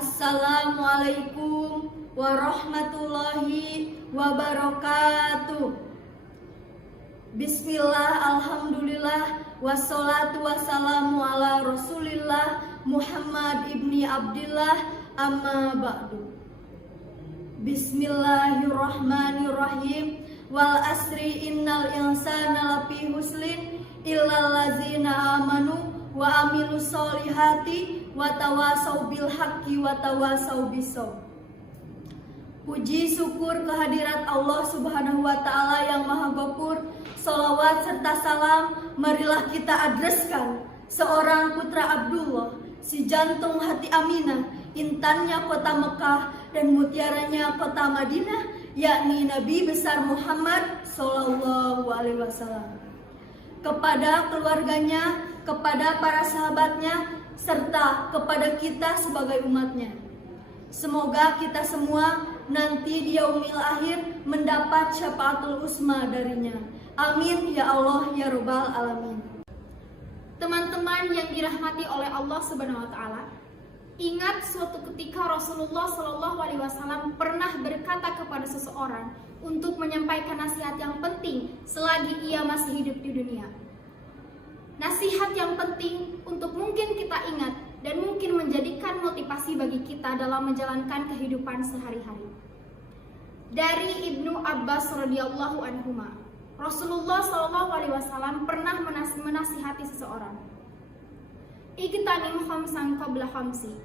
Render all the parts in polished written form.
Assalamualaikum warahmatullahi wabarakatuh. Bismillah, alhamdulillah, wassalatu wassalamu ala rasulillah Muhammad ibni Abdillah, amma ba'du. Bismillahirrahmanirrahim. Wal asri innal insana lafi huslin illal ladzina amanu wa amilus solihati wa tawasau bil haqqi wa tawasau bisabr. Puji syukur kehadirat Allah Subhanahu wa taala yang Maha Ghafur. Shalawat serta salam marilah kita adreskan seorang putra Abdullah, si jantung hati Aminah, intannya kota Mekah dan mutiaranya kota Madinah, yakni Nabi besar Muhammad sallallahu alaihi wasallam. Kepada keluarganya, kepada para sahabatnya, serta kepada kita sebagai umatnya. Semoga kita semua nanti di yaumil akhir mendapat syafaatul uzma darinya. Amin ya Allah ya Rabbal alamin. Teman-teman yang dirahmati oleh Allah Subhanahu wa taala, ingat suatu ketika Rasulullah Shallallahu alaihi wasallam pernah berkata kepada seseorang untuk menyampaikan nasihat yang penting selagi ia masih hidup di dunia. Nasihat yang penting untuk mungkin kita ingat dan mungkin menjadikan motivasi bagi kita dalam menjalankan kehidupan sehari-hari. Dari Ibnu Abbas radhiyallahu anhuma, Rasulullah Shallallahu alaihi wasallam pernah menasihati seseorang. Igtanim khamsan qabla khamsi,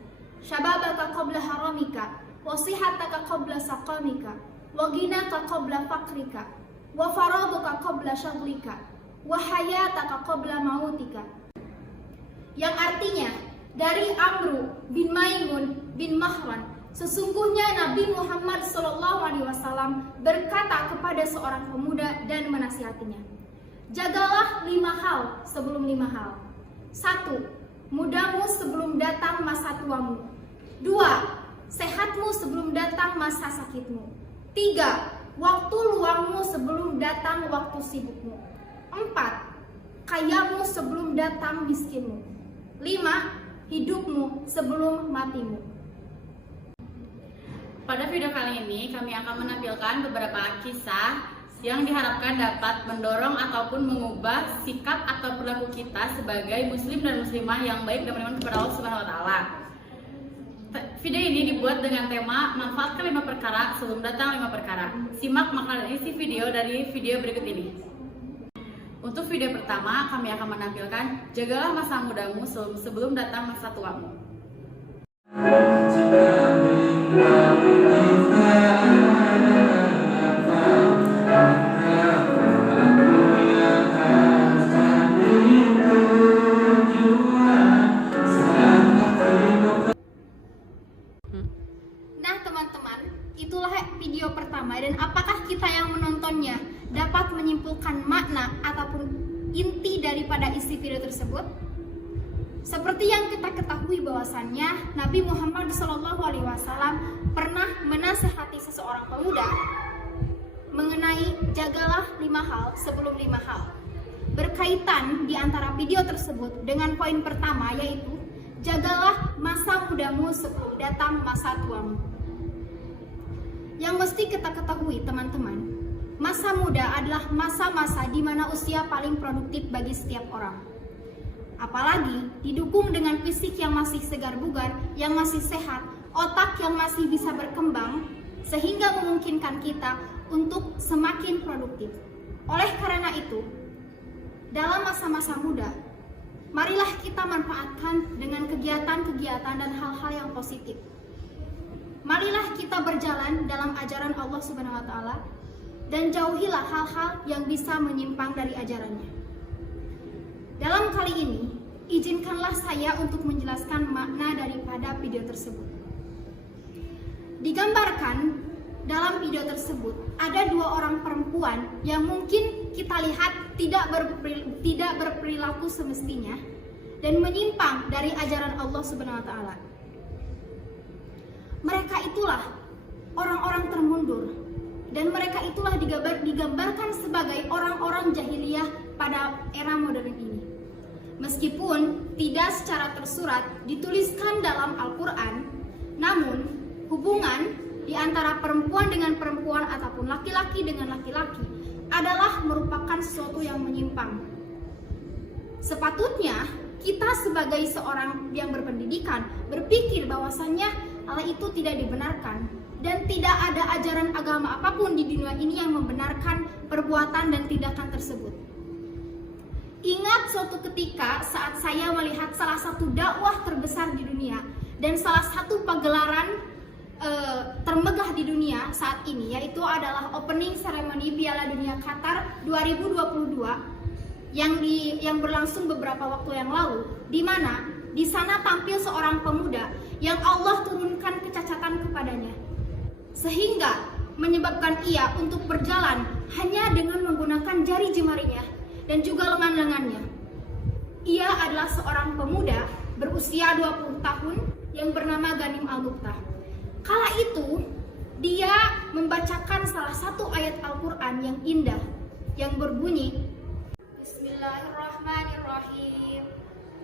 syababaka qabla haramika, wa sihataka qabla saqamika, wa ghinaka qabla faqrika, wa faraduka qabla syaghlika, wa hayataka qabla mautika. Yang artinya, dari Amru bin Maimun bin Mahran, sesungguhnya Nabi Muhammad SAW berkata kepada seorang pemuda dan menasihatinya, jagalah 5 hal sebelum 5 hal. 1. Mudamu sebelum datang masa tuamu. 2. Sehatmu sebelum datang masa sakitmu. 3. Waktu luangmu sebelum datang waktu sibukmu. 4. Kayamu sebelum datang miskinmu. 5. Hidupmu sebelum matimu. Pada video kali ini kami akan menampilkan beberapa kisah yang diharapkan dapat mendorong ataupun mengubah sikap atau perilaku kita sebagai muslim dan muslimah yang baik dan beriman kepada Allah Subhanahu wa taala. Video ini dibuat dengan tema manfaatkan 5 perkara sebelum datang 5 perkara. Simak makna dan isi video dari video berikut ini. Untuk video pertama, kami akan menampilkan jagalah masa mudamu sebelum datang masa tuamu. Nah teman-teman, itulah video pertama, dan apakah kita yang menontonnya dapat menyimpulkan makna ataupun inti daripada isi video tersebut? Seperti yang kita ketahui bahwasannya Nabi Muhammad SAW pernah menasihati seseorang pemuda mengenai jagalah 5 hal sebelum 5 hal. Berkaitan di antara video tersebut dengan poin pertama, yaitu jagalah masa mudamu sebelum datang masa tuamu. Yang mesti kita ketahui teman-teman, masa muda adalah masa-masa di mana usia paling produktif bagi setiap orang. Apalagi didukung dengan fisik yang masih segar bugar, yang masih sehat, otak yang masih bisa berkembang, sehingga memungkinkan kita untuk semakin produktif. Oleh karena itu, dalam masa-masa muda, marilah kita manfaatkan dengan kegiatan-kegiatan dan hal-hal yang positif. Marilah kita berjalan dalam ajaran Allah Subhanahu wa taala dan jauhilah hal-hal yang bisa menyimpang dari ajarannya. Dalam kali ini, izinkanlah saya untuk menjelaskan makna daripada video tersebut. Digambarkan dalam video tersebut ada 2 orang perempuan yang mungkin kita lihat tidak berperilaku semestinya dan menyimpang dari ajaran Allah Subhanahu wa taala. Mereka itulah orang-orang termundur, dan mereka itulah digambarkan sebagai orang-orang jahiliyah pada era modern ini. Meskipun tidak secara tersurat dituliskan dalam Al-Quran, Namun, hubungan di antara perempuan dengan perempuan ataupun laki-laki dengan laki-laki adalah merupakan sesuatu yang menyimpang. Sepatutnya kita sebagai seorang yang berpendidikan berpikir bahwasannya hal itu tidak dibenarkan dan tidak ada ajaran agama apapun di dunia ini yang membenarkan perbuatan dan tindakan tersebut. Ingat suatu ketika saat saya melihat salah satu dakwah terbesar di dunia dan salah satu pagelaran termegah di dunia saat ini, yaitu adalah opening ceremony Piala Dunia Qatar 2022 yang berlangsung beberapa waktu yang lalu, di mana di sana tampil seorang pemuda yang Allah turunkan kecacatan kepadanya, sehingga menyebabkan ia untuk berjalan hanya dengan menggunakan jari jemarinya dan juga lengan-lengannya. Ia adalah seorang pemuda berusia 20 tahun yang bernama Ghanim Al-Muftah. Kala itu, dia membacakan salah satu ayat Al-Quran yang indah, yang berbunyi, Bismillahirrahmanirrahim.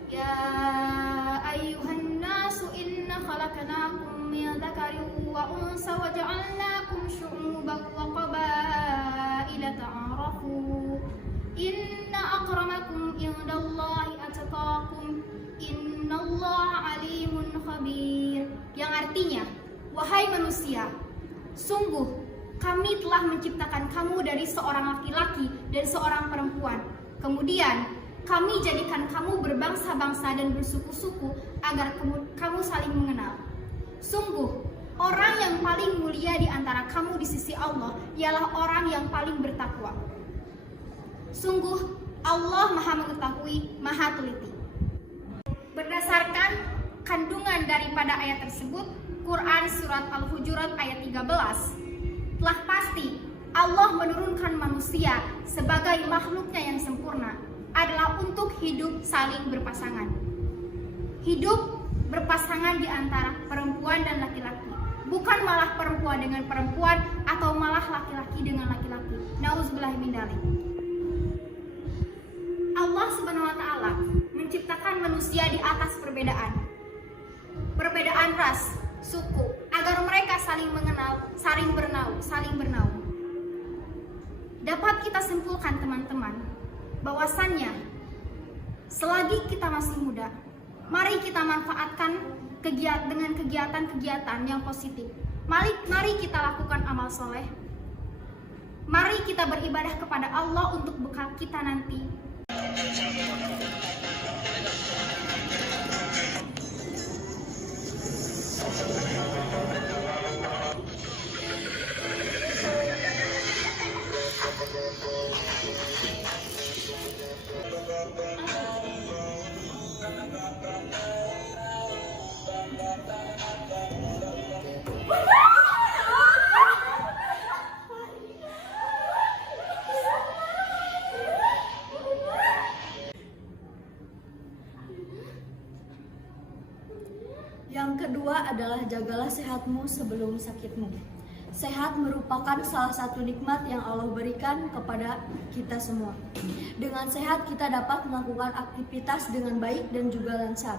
Ya ayyuhan nasu inna khalaqnakum min dzakarin wa unsa wa ja'alnakum syu'uban wa qabaila ta'arafu. Inna akramakum indallahi atqakum. Innallaha alimun khabir. Yang artinya, wahai manusia, sungguh kami telah menciptakan kamu dari seorang laki-laki dan seorang perempuan. Kemudian kami jadikan kamu berbangsa-bangsa dan bersuku-suku agar kamu saling mengenal. Sungguh, orang yang paling mulia di antara kamu di sisi Allah ialah orang yang paling bertakwa. Sungguh, Allah Maha Mengetahui, Maha Teliti. Berdasarkan kandungan daripada ayat tersebut, Quran Surat Al-Hujurat ayat 13, telah pasti Allah menurunkan manusia sebagai makhluknya yang sempurna adalah untuk hidup saling berpasangan. Hidup berpasangan di antara perempuan dan laki-laki, bukan malah perempuan dengan perempuan atau malah laki-laki dengan laki-laki. Nauzubillah min dzalik. Allah Subhanahu wa taala menciptakan manusia di atas perbedaan ras, suku, agar mereka saling mengenal, saling bernaung. Dapat kita simpulkan teman-teman, bahwasannya selagi kita masih muda, mari kita manfaatkan dengan kegiatan-kegiatan yang positif. Mari kita lakukan amal soleh. Mari kita beribadah kepada Allah untuk bekal kita nanti. Yang kedua adalah jagalah sehatmu sebelum sakitmu. Sehat merupakan salah satu nikmat yang Allah berikan kepada kita semua. Dengan sehat kita dapat melakukan aktivitas dengan baik dan juga lancar.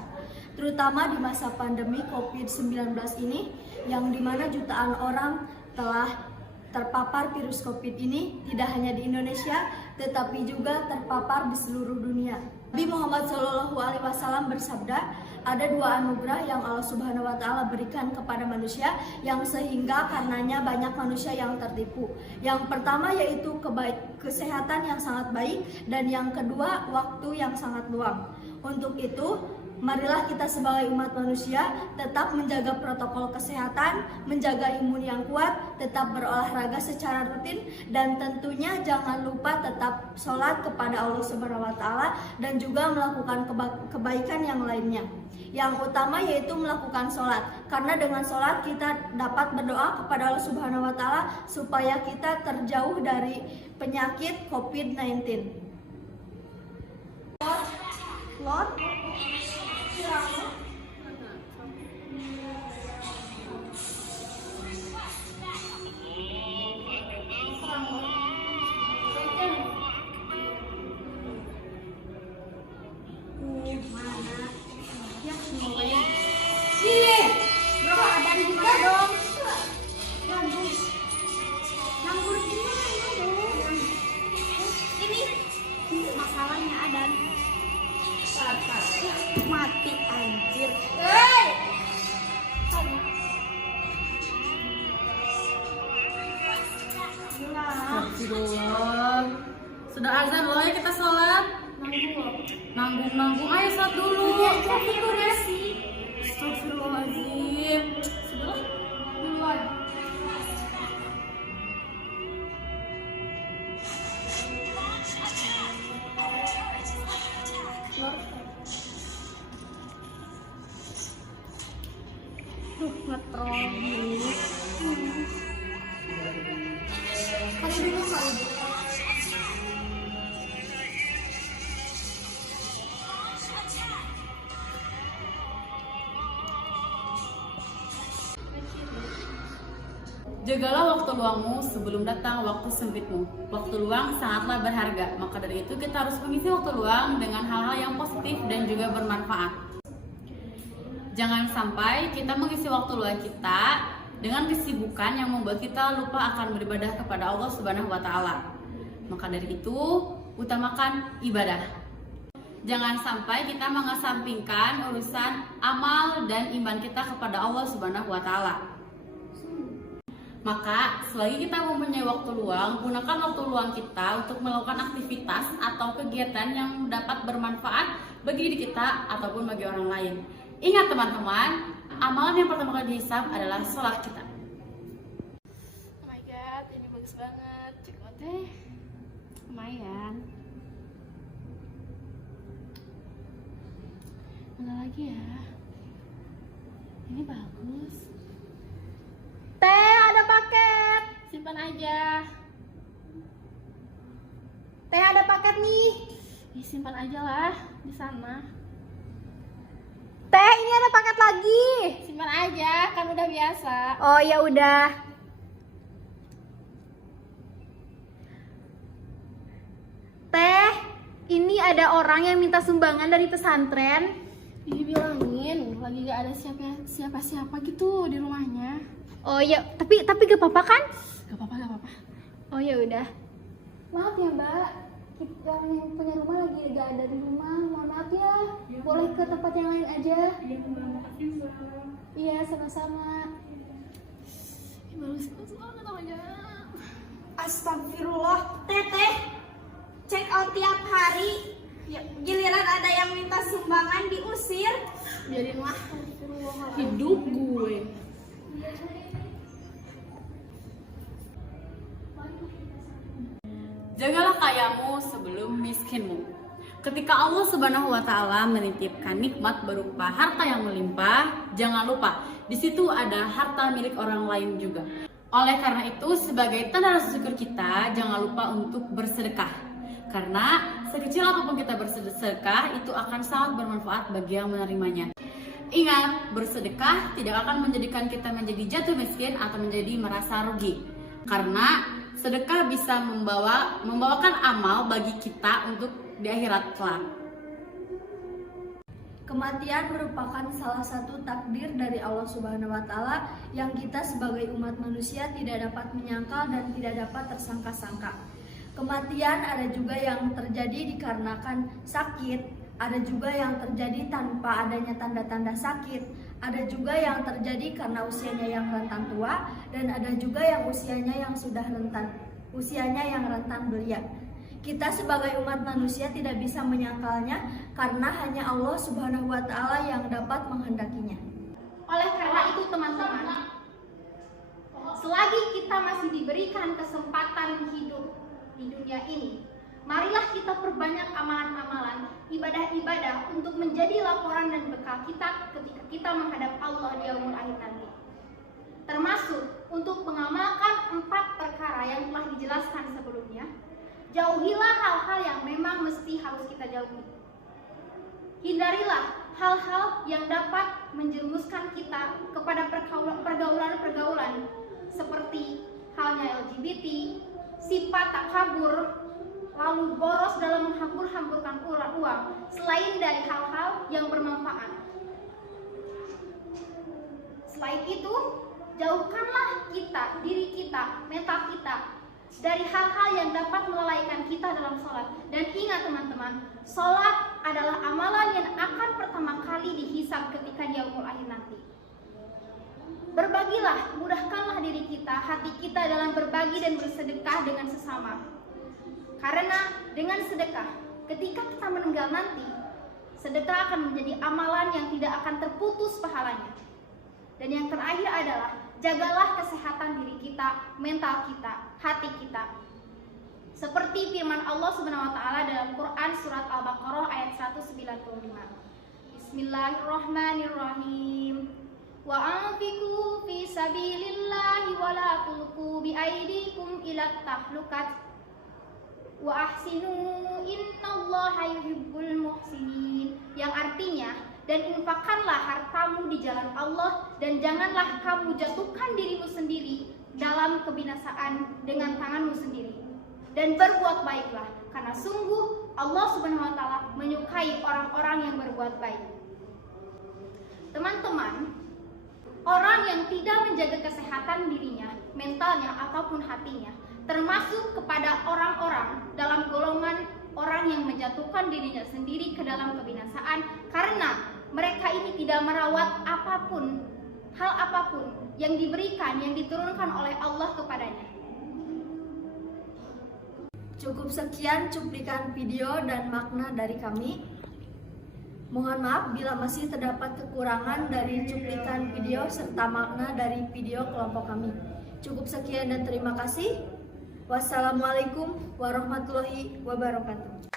Terutama di masa pandemi COVID-19 ini, yang dimana jutaan orang telah terpapar virus COVID ini, tidak hanya di Indonesia, tetapi juga terpapar di seluruh dunia. Nabi Muhammad SAW bersabda, ada dua anugerah yang Allah Subhanahu wa taala berikan kepada manusia yang sehingga karenanya banyak manusia yang tertipu. Yang pertama yaitu kesehatan yang sangat baik, dan yang kedua waktu yang sangat luang. Untuk itu, marilah kita sebagai umat manusia tetap menjaga protokol kesehatan, menjaga imun yang kuat, tetap berolahraga secara rutin, dan tentunya jangan lupa tetap sholat kepada Allah Subhanahu wa taala dan juga melakukan kebaikan yang lainnya. Yang utama yaitu melakukan sholat, karena dengan sholat kita dapat berdoa kepada Allah Subhanahu wa taala supaya kita terjauh dari penyakit COVID-19. Lord, Bro, ada Astagfirullah. Sudah azan loh, ya kita sholat. Nanggung. Ayo sholat dulu. Astagfirullahaladzim. Sudah duluan. Ngetrol dulu. Kali dulu. Jagalah waktu luangmu sebelum datang waktu sempitmu. Waktu luang sangatlah berharga. Maka dari itu kita harus mengisi waktu luang dengan hal-hal yang positif dan juga bermanfaat. Jangan sampai kita mengisi waktu luang kita dengan kesibukan yang membuat kita lupa akan beribadah kepada Allah Subhanahu wa taala. Maka dari itu, utamakan ibadah. Jangan sampai kita mengesampingkan urusan amal dan iman kita kepada Allah Subhanahu wa taala. Maka, selagi kita mempunyai waktu luang, gunakan waktu luang kita untuk melakukan aktivitas atau kegiatan yang dapat bermanfaat bagi diri kita ataupun bagi orang lain. Ingat teman-teman, amalan yang pertama kali dihisab adalah sholat kita. Oh my god, ini bagus banget. Cek teh. Lumayan. Mana lagi ya? Ini bagus. Teh, ada paket. Simpan aja. Teh, ada paket nih. Simpan aja lah di sana. Teh, ini ada paket lagi. Simpan aja, kan udah biasa. Oh ya udah. Teh, ini ada orang yang minta sumbangan dari pesantren. Dibilangin lagi gak ada siapa-siapa gitu di rumahnya. Oh ya, tapi gak apa-apa kan? Gak apa-apa. Oh ya udah. Maaf ya Mbak, yang punya rumah lagi gak ada di rumah. Mohon maaf ya. Boleh ke tempat yang lain aja. Iya, sama-sama. Astagfirullah, Teteh check out tiap hari. Giliran ada yang minta sumbangan diusir. Biarin lah. Hidup gue. Jagalah kayamu sebelum miskinmu. Ketika Allah Subhanahu wa taala menitipkan nikmat berupa harta yang melimpah, jangan lupa di situ ada harta milik orang lain juga. Oleh karena itu, sebagai tanda rasa syukur kita, jangan lupa untuk bersedekah. Karena sekecil apapun kita bersedekah, itu akan sangat bermanfaat bagi yang menerimanya. Ingat, bersedekah tidak akan menjadikan kita menjadi jatuh miskin atau menjadi merasa rugi. Karena sedekah bisa membawakan amal bagi kita untuk di akhirat kelak. Kematian merupakan salah satu takdir dari Allah Subhanahu wa taala yang kita sebagai umat manusia tidak dapat menyangkal dan tidak dapat tersangka-sangka. Kematian ada juga yang terjadi dikarenakan sakit, ada juga yang terjadi tanpa adanya tanda-tanda sakit, ada juga yang terjadi karena usianya yang rentan tua, dan ada juga yang usianya yang rentan belia. Kita sebagai umat manusia tidak bisa menyangkalnya karena hanya Allah Subhanahu wa taala yang dapat menghendakinya. Oleh karena itu teman-teman, selagi kita masih diberikan kesempatan hidup di dunia ini, marilah kita perbanyak amalan-amalan, ibadah-ibadah untuk menjadi laporan dan bekal kita ketika kita menghadap Allah di yaumul akhir nanti. Termasuk untuk mengamalkan 4 perkara yang telah dijelaskan sebelumnya. Jauhilah hal-hal yang memang mesti harus kita jauhi. Hindarilah hal-hal yang dapat menjerumuskan kita kepada pergaulan-pergaulan seperti halnya LGBT, sifat takabur, lalu boros dalam menghambur-hamburkan uang selain dari hal-hal yang bermanfaat. Selain itu, jauhkanlah diri kita, mental kita dari hal-hal yang dapat melalaikan kita dalam sholat. Dan ingat teman-teman, sholat adalah amalan yang akan pertama kali dihisab ketika di yaumul akhir nanti. Berbagilah, mudahkanlah diri kita, hati kita dalam berbagi dan bersedekah dengan sesama. Karena dengan sedekah, ketika kita meninggal nanti, sedekah akan menjadi amalan yang tidak akan terputus pahalanya. Dan yang terakhir adalah, jagalah kesehatan diri kita, mental kita, hati kita. Seperti firman Allah Subhanahu wa taala dalam Quran surat Al-Baqarah ayat 195. Bismillahirrahmanirrahim. Wa anfiqu fi sabilillahi wa la tulqu bi aydikum ila tahlukat wa ahsinu innallaha yuhibbul muhsinin, yang artinya, dan infakkanlah hartamu di jalan Allah dan janganlah kamu jatuhkan dirimu sendiri dalam kebinasaan dengan tanganmu sendiri, dan berbuat baiklah karena sungguh Allah Subhanahu wa taala menyukai orang-orang yang berbuat baik. Teman-teman, orang yang tidak menjaga kesehatan dirinya, mentalnya ataupun hatinya, termasuk kepada orang-orang dalam golongan orang yang menjatuhkan dirinya sendiri ke dalam kebinasaan, karena mereka ini tidak merawat apapun, hal apapun yang diberikan, yang diturunkan oleh Allah kepadanya. Cukup sekian cuplikan video dan makna dari kami. Mohon maaf bila masih terdapat kekurangan dari cuplikan video serta makna dari video kelompok kami. Cukup sekian dan terima kasih. Wassalamualaikum warahmatullahi wabarakatuh.